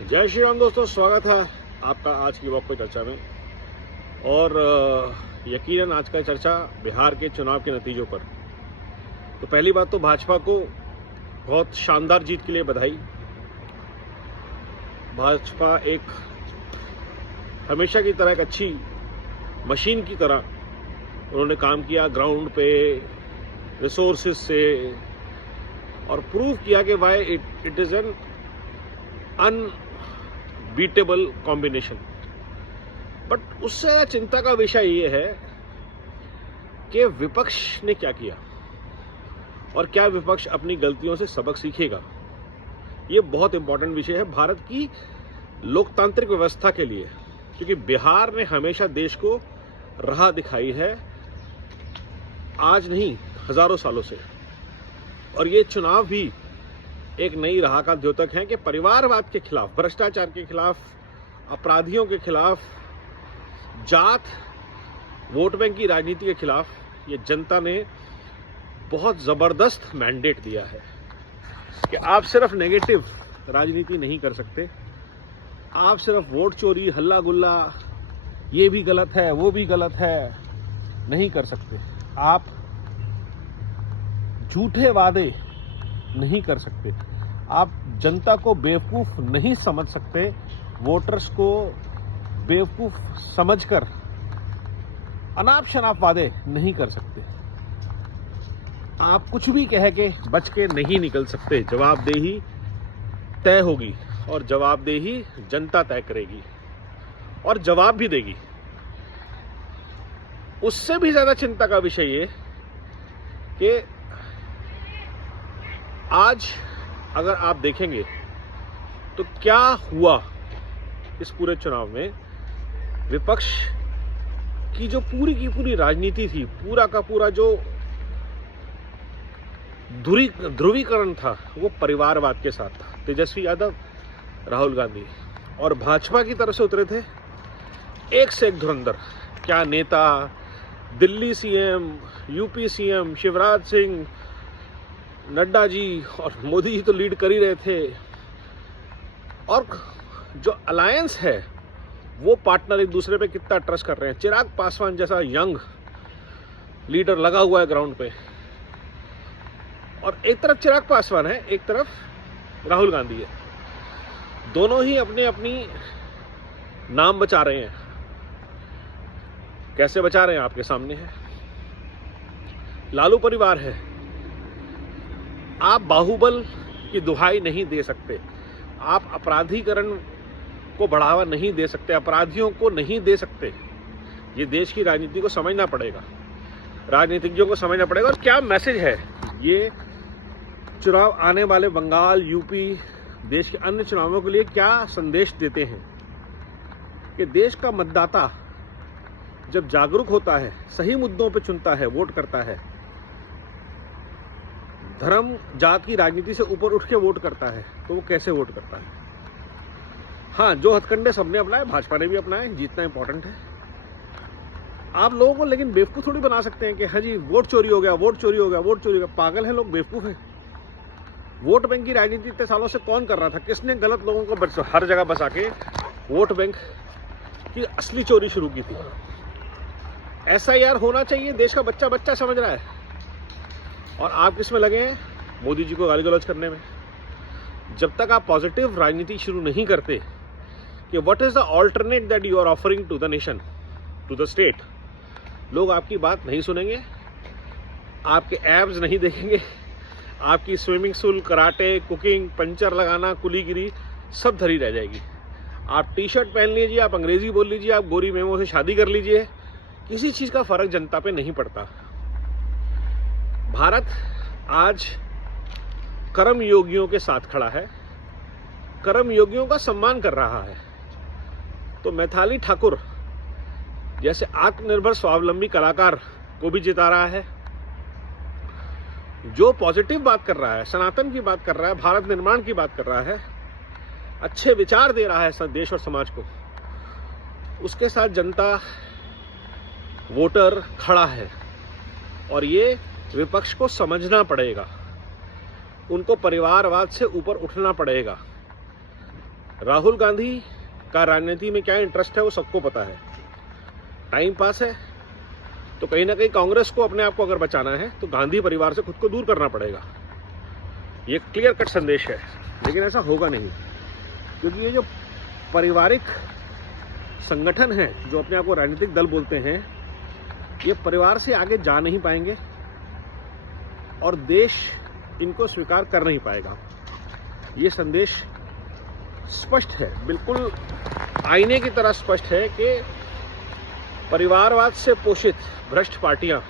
जय श्री राम दोस्तों, स्वागत है आपका आज की वॉक पे चर्चा में। और यकीनन आज का चर्चा बिहार के चुनाव के नतीजों पर। तो पहली बात तो भाजपा को बहुत शानदार जीत के लिए बधाई। भाजपा एक हमेशा की तरह एक अच्छी मशीन की तरह उन्होंने काम किया ग्राउंड पे रिसोर्सेज से, और प्रूव किया कि why it is an unbeatable combination. But उससे ज़्यादा चिंता का विषय ये है कि विपक्ष ने क्या किया और क्या विपक्ष अपनी गलतियों से सबक सीखेगा। ये बहुत इंपॉर्टेंट विषय है भारत की लोकतांत्रिक व्यवस्था के लिए, क्योंकि बिहार ने हमेशा देश को राह दिखाई है, आज नहीं हजारों सालों से। और ये चुनाव भी एक नई राह का द्योतक है कि परिवारवाद के खिलाफ, भ्रष्टाचार के खिलाफ, अपराधियों के खिलाफ, जात वोट बैंक की राजनीति के खिलाफ ये जनता ने बहुत जबरदस्त मैंडेट दिया है कि आप सिर्फ नेगेटिव राजनीति नहीं कर सकते, आप सिर्फ वोट चोरी, हल्ला गुल्ला, ये भी गलत है वो भी गलत है नहीं कर सकते, आप झूठे वादे नहीं कर सकते, आप जनता को बेवकूफ नहीं समझ सकते, वोटर्स को बेवकूफ समझकर अनाप शनाप वादे नहीं कर सकते, आप कुछ भी कह के बच के नहीं निकल सकते। जवाबदेही तय होगी और जवाबदेही जनता तय करेगी और जवाब भी देगी। उससे भी ज्यादा चिंता का विषय ये कि आज अगर आप देखेंगे तो क्या हुआ इस पूरे चुनाव में। विपक्ष की जो पूरी की पूरी राजनीति थी, पूरा का पूरा जो ध्रुवीकरण था, वो परिवारवाद के साथ था। तेजस्वी यादव, राहुल गांधी और भाजपा की तरफ से उतरे थे एक से एक धुरंधर। क्या नेता, Delhi CM, UP CM Shivraj Singh, Nadda ji और मोदी जी तो लीड कर ही रहे थे। और जो अलायंस है वो पार्टनर एक दूसरे पे कितना ट्रस्ट कर रहे हैं। चिराग पासवान जैसा यंग लीडर लगा हुआ है ग्राउंड पे, और एक तरफ चिराग पासवान है, एक तरफ राहुल गांधी है। दोनों ही अपने अपनी नाम बचा रहे हैं। कैसे बचा रहे हैं आपके सामने है। लालू परिवार है, आप बाहुबल की दुहाई नहीं दे सकते, आप अपराधीकरण को बढ़ावा नहीं दे सकते, अपराधियों को नहीं दे सकते। ये देश की राजनीति को समझना पड़ेगा, राजनीतिज्ञों को समझना पड़ेगा। और क्या मैसेज है ये चुनाव आने वाले बंगाल, यूपी, देश के अन्य चुनावों के लिए क्या संदेश देते हैं कि देश का मतदाता जब जागरूक होता है, सही मुद्दों पे चुनता है, वोट करता है, धर्म जात की राजनीति से ऊपर उठ के वोट करता है, तो वो कैसे वोट करता है। हाँ, जो हथकंडे सबने अपनाए, भाजपा ने भी अपनाए, जीतना इंपॉर्टेंट है। आप लोगों को लेकिन बेवकूफ थोड़ी बना सकते हैं कि हाँ जी वोट चोरी हो गया, वोट चोरी हो गया, वोट चोरी हो गया। पागल है लोग, बेवकूफ है। वोट बैंक की राजनीति इतने सालों से कौन कर रहा था? किसने गलत लोगों को हर जगह बसा के वोट बैंक की असली चोरी शुरू की थी? ऐसा यार होना चाहिए। देश का बच्चा बच्चा समझ रहा है और आप किसमें लगे हैं? मोदी जी को गाली गलौज करने में। जब तक आप पॉजिटिव राजनीति शुरू नहीं करते कि what is the alternate that you are offering to the nation, to the state, लोग आपकी बात नहीं सुनेंगे, आपके एब्स नहीं देखेंगे, आपकी swimming pool, karate, cooking, puncture लगाना, कुलीगिरी सब धरी रह जाएगी। आप टी शर्ट पहन लीजिए, आप अंग्रेजी बोल लीजिए, आप गोरी मेमों से शादी कर लीजिए, किसी चीज का फर्क जनता पे नहीं पड़ता। भारत आज कर्म योगियों के साथ खड़ा है, कर्म योगियों का सम्मान कर रहा है। तो मैथिली ठाकुर जैसे आत्मनिर्भर स्वावलंबी कलाकार को भी जिता रहा है, जो पॉजिटिव बात कर रहा है, सनातन की बात कर रहा है, भारत निर्माण की बात कर रहा है, अच्छे विचार दे रहा है देश और समाज को, उसके साथ जनता, वोटर खड़ा है। और ये विपक्ष को समझना पड़ेगा, उनको परिवारवाद से ऊपर उठना पड़ेगा। राहुल गांधी का राजनीति में क्या इंटरेस्ट है वो सबको पता है। टाइम पास है, तो कहीं ना कहीं कांग्रेस को अपने आप को अगर बचाना है तो गांधी परिवार से खुद को दूर करना पड़ेगा। ये क्लियर कट संदेश है, लेकिन ऐसा होगा नहीं, क्योंकि ये जो पारिवारिक संगठन है जो अपने आप को राजनीतिक दल बोलते हैं, ये परिवार से आगे जा नहीं पाएंगे और देश इनको स्वीकार कर नहीं पाएगा। ये संदेश स्पष्ट है, बिल्कुल आईने की तरह स्पष्ट है कि परिवारवाद से पोषित भ्रष्ट पार्टियां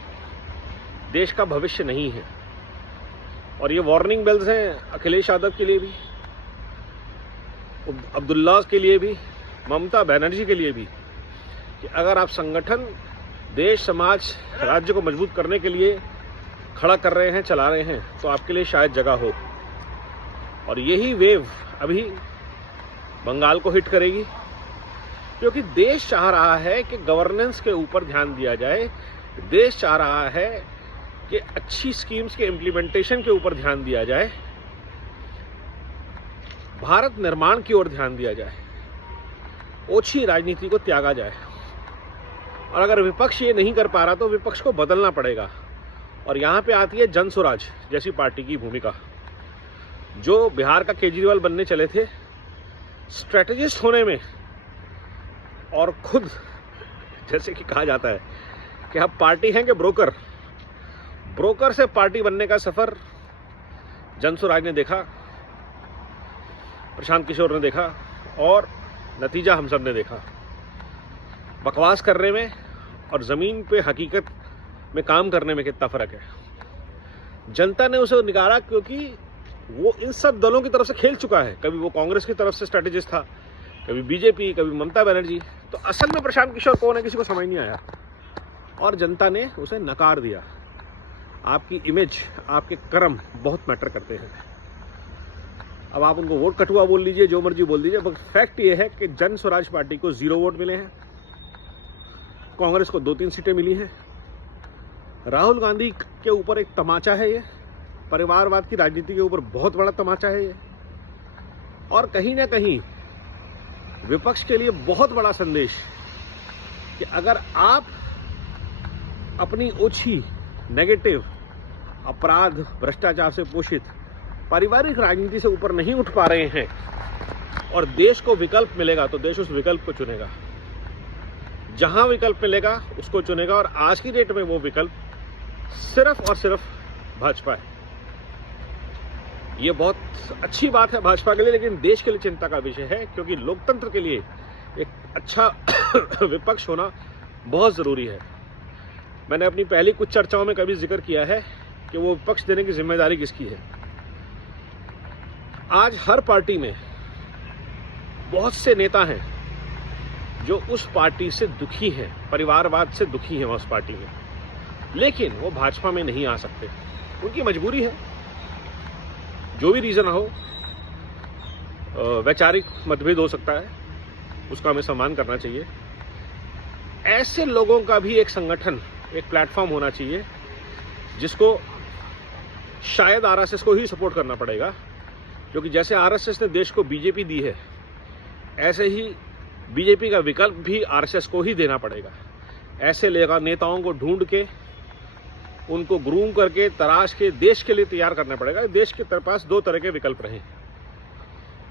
देश का भविष्य नहीं है। और ये वार्निंग बेल्स हैं अखिलेश यादव के लिए भी, अब्दुल्ला के लिए भी, ममता बनर्जी के लिए भी, कि अगर आप संगठन देश, समाज, राज्य को मजबूत करने के लिए खड़ा कर रहे हैं, चला रहे हैं, तो आपके लिए शायद जगह हो। और यही वेव अभी बंगाल को हिट करेगी, क्योंकि देश चाह रहा है कि गवर्नेंस के ऊपर ध्यान दिया जाए, देश चाह रहा है कि अच्छी स्कीम्स के इम्प्लीमेंटेशन के ऊपर ध्यान दिया जाए, भारत निर्माण की ओर ध्यान दिया जाए, ओछी राजनीति को त्यागा जाए। और अगर विपक्ष ये नहीं कर पा रहा तो विपक्ष को बदलना पड़ेगा। और यहाँ पे आती है जन स्वराज जैसी पार्टी की भूमिका। जो बिहार का केजरीवाल बनने चले थे, स्ट्रेटेजिस्ट होने में, और खुद जैसे कि कहा जाता है कि आप पार्टी हैं कि ब्रोकर, ब्रोकर से पार्टी बनने का सफर जन स्वराज ने देखा, प्रशांत किशोर ने देखा, और नतीजा हम सब ने देखा। बकवास करने में और जमीन पे हकीकत में काम करने में कितना फर्क है। जनता ने उसे निकाला क्योंकि वो इन सब दलों की तरफ से खेल चुका है। कभी वो कांग्रेस की तरफ से स्ट्रेटेजिस्ट था, कभी बीजेपी, कभी ममता बनर्जी। तो असल में प्रशांत किशोर कौन है किसी को समझ नहीं आया, और जनता ने उसे नकार दिया। आपकी इमेज, आपके कर्म बहुत मैटर करते हैं। अब आप उनको वोट कटुआ बोल लीजिए, जो मर्जी बोल दीजिए, बट फैक्ट ये है कि जन स्वराज पार्टी को 0 वोट मिले हैं, कांग्रेस को 2-3 सीटें मिली हैं। राहुल गांधी के ऊपर एक तमाचा है, ये परिवारवाद की राजनीति के ऊपर बहुत बड़ा तमाचा है ये, और कहीं ना कहीं विपक्ष के लिए बहुत बड़ा संदेश कि अगर आप अपनी ओछी, नेगेटिव, अपराध, भ्रष्टाचार से पोषित पारिवारिक राजनीति से ऊपर नहीं उठ पा रहे हैं और देश को विकल्प मिलेगा तो देश उस विकल्प को चुनेगा। जहां विकल्प मिलेगा उसको चुनेगा, और आज की डेट में वो विकल्प सिर्फ और सिर्फ भाजपा है। ये बहुत अच्छी बात है भाजपा के लिए, लेकिन देश के लिए चिंता का विषय है, क्योंकि लोकतंत्र के लिए एक अच्छा विपक्ष होना बहुत जरूरी है। मैंने अपनी पहली कुछ चर्चाओं में कभी जिक्र किया है कि वो विपक्ष देने की जिम्मेदारी किसकी है। आज हर पार्टी में बहुत से नेता हैं जो उस पार्टी से दुखी हैं, परिवारवाद से दुखी हैं उस पार्टी में, लेकिन वो भाजपा में नहीं आ सकते। उनकी मजबूरी है, जो भी रीजन हो, वैचारिक मतभेद हो सकता है, उसका हमें सम्मान करना चाहिए। ऐसे लोगों का भी एक संगठन, एक प्लेटफॉर्म होना चाहिए, जिसको शायद आरएसएस को ही सपोर्ट करना पड़ेगा, क्योंकि जैसे आरएसएस ने देश को बीजेपी दी है, ऐसे ही बीजेपी का विकल्प भी आरएसएस को ही देना पड़ेगा। ऐसे नेताओं को ढूंढ के, उनको ग्रूम करके, तराश के देश के लिए तैयार करना पड़ेगा। देश के पास 2 तरह के विकल्प रहे,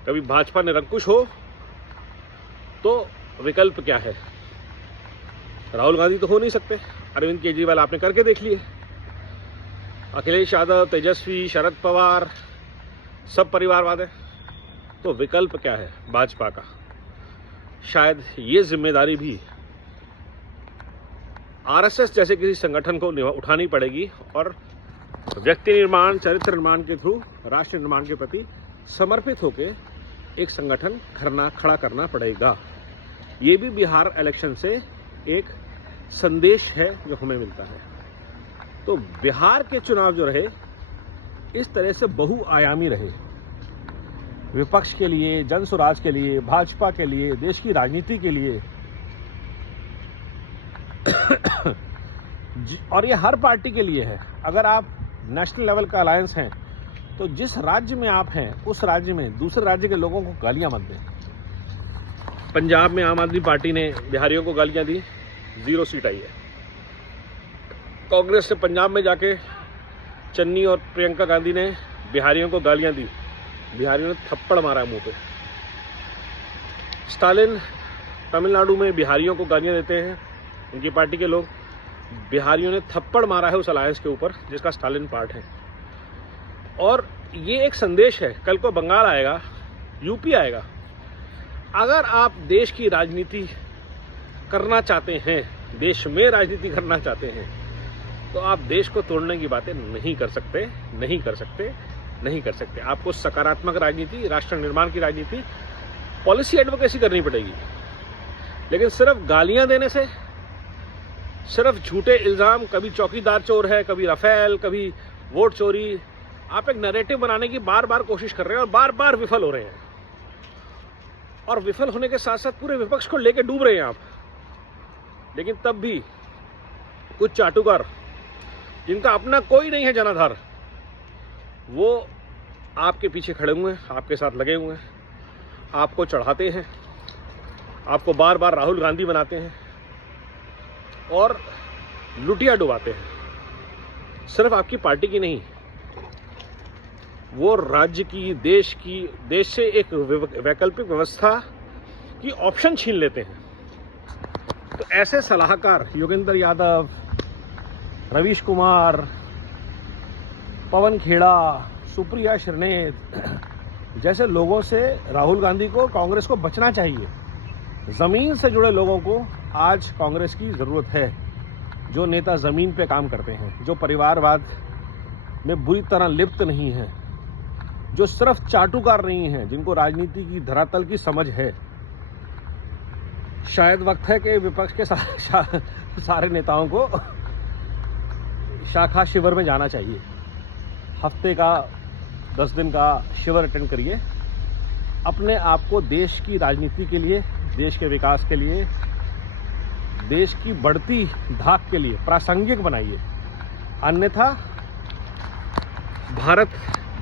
कभी भाजपा निरंकुश हो तो विकल्प क्या है? राहुल गांधी तो हो नहीं सकते, अरविंद केजरीवाल आपने करके देख लिए, अखिलेश यादव, तेजस्वी, शरद पवार, सब परिवारवाद है। तो विकल्प क्या है भाजपा का? शायद ये जिम्मेदारी भी आरएसएस जैसे किसी संगठन को उठानी पड़ेगी, और व्यक्ति निर्माण, चरित्र निर्माण के थ्रू राष्ट्र निर्माण के प्रति समर्पित होकर एक संगठन खड़ा करना पड़ेगा। ये भी बिहार इलेक्शन से एक संदेश है जो हमें मिलता है। तो बिहार के चुनाव जो रहे, इस तरह से बहुआयामी रहे, विपक्ष के लिए, जन स्वराज के लिए, भाजपा के लिए, देश की राजनीति के लिए। और ये हर पार्टी के लिए है। अगर आप नेशनल लेवल का अलायंस हैं तो जिस राज्य में आप हैं उस राज्य में दूसरे राज्य के लोगों को गालियां मत दें। पंजाब में आम आदमी पार्टी ने बिहारियों को गालियां दी, 0 सीट आई है। कांग्रेस ने पंजाब में जाके चन्नी और प्रियंका गांधी ने बिहारियों को गालियां दी, बिहारियों ने थप्पड़ मारा मुंह पे। स्टालिन तमिलनाडु में बिहारियों को गालियां देते हैं, उनकी पार्टी के लोग, बिहारियों ने थप्पड़ मारा है उस अलायंस के ऊपर जिसका स्टालिन पार्ट है। और ये एक संदेश है, कल को बंगाल आएगा, यूपी आएगा। अगर आप देश की राजनीति करना चाहते हैं, देश में राजनीति करना चाहते हैं, तो आप देश को तोड़ने की बातें नहीं कर सकते, नहीं कर सकते, नहीं कर सकते। आपको सकारात्मक राजनीति, राष्ट्र निर्माण की राजनीति, पॉलिसी एडवोकेसी करनी पड़ेगी। लेकिन सिर्फ गालियां देने से, सिर्फ झूठे इल्जाम, कभी चौकीदार चोर है, कभी राफेल, कभी वोट चोरी, आप एक नैरेटिव बनाने की बार बार कोशिश कर रहे हैं और बार बार विफल हो रहे हैं। और विफल होने के साथ साथ पूरे विपक्ष को लेकर डूब रहे हैं आप। लेकिन तब भी कुछ चाटुकार जिनका अपना कोई नहीं है जनाधार, वो आपके पीछे खड़े हुए हैं, आपके साथ लगे हुए हैं, आपको चढ़ाते हैं, आपको बार बार राहुल गांधी बनाते हैं और लुटिया डुबाते हैं। सिर्फ आपकी पार्टी की नहीं, वो राज्य की, देश से एक वैकल्पिक व्यवस्था की ऑप्शन छीन लेते हैं। तो ऐसे सलाहकार योगेंद्र यादव, रवीश कुमार, पवन खेड़ा, सुप्रिया श्रीनेत जैसे लोगों से राहुल गांधी को, कांग्रेस को बचना चाहिए। जमीन से जुड़े लोगों को आज कांग्रेस की जरूरत है, जो नेता जमीन पे काम करते हैं, जो परिवारवाद में बुरी तरह लिप्त नहीं है, जो सिर्फ चाटुकार नहीं है, जिनको राजनीति की धरातल की समझ है। शायद वक्त है कि विपक्ष के सारे नेताओं को शाखा शिविर में जाना चाहिए। हफ्ते का 10 दिन का शिविर अटेंड करिए, अपने आप को देश की राजनीति के लिए, देश के विकास के लिए, देश की बढ़ती धाक के लिए प्रासंगिक बनाइए। अन्यथा भारत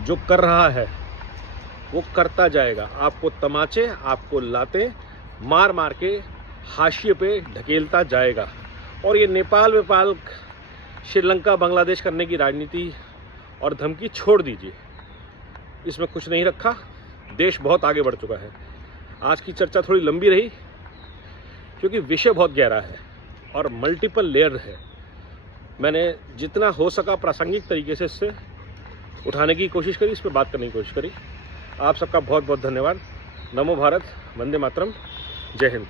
जो कर रहा है वो करता जाएगा, आपको तमाचे, आपको लाते मार मार के हाशिए पे ढकेलता जाएगा। और ये नेपाल, श्रीलंका, बांग्लादेश करने की राजनीति और धमकी छोड़ दीजिए, इसमें कुछ नहीं रखा। देश बहुत आगे बढ़ चुका है। आज की चर्चा थोड़ी लंबी रही क्योंकि विषय बहुत गहरा है और मल्टीपल लेयर है। मैंने जितना हो सका प्रासंगिक तरीके से इससे उठाने की कोशिश करी, इस पर बात करने की कोशिश करी। आप सबका बहुत बहुत धन्यवाद। नमो भारत, वंदे मातरम, जय हिंद।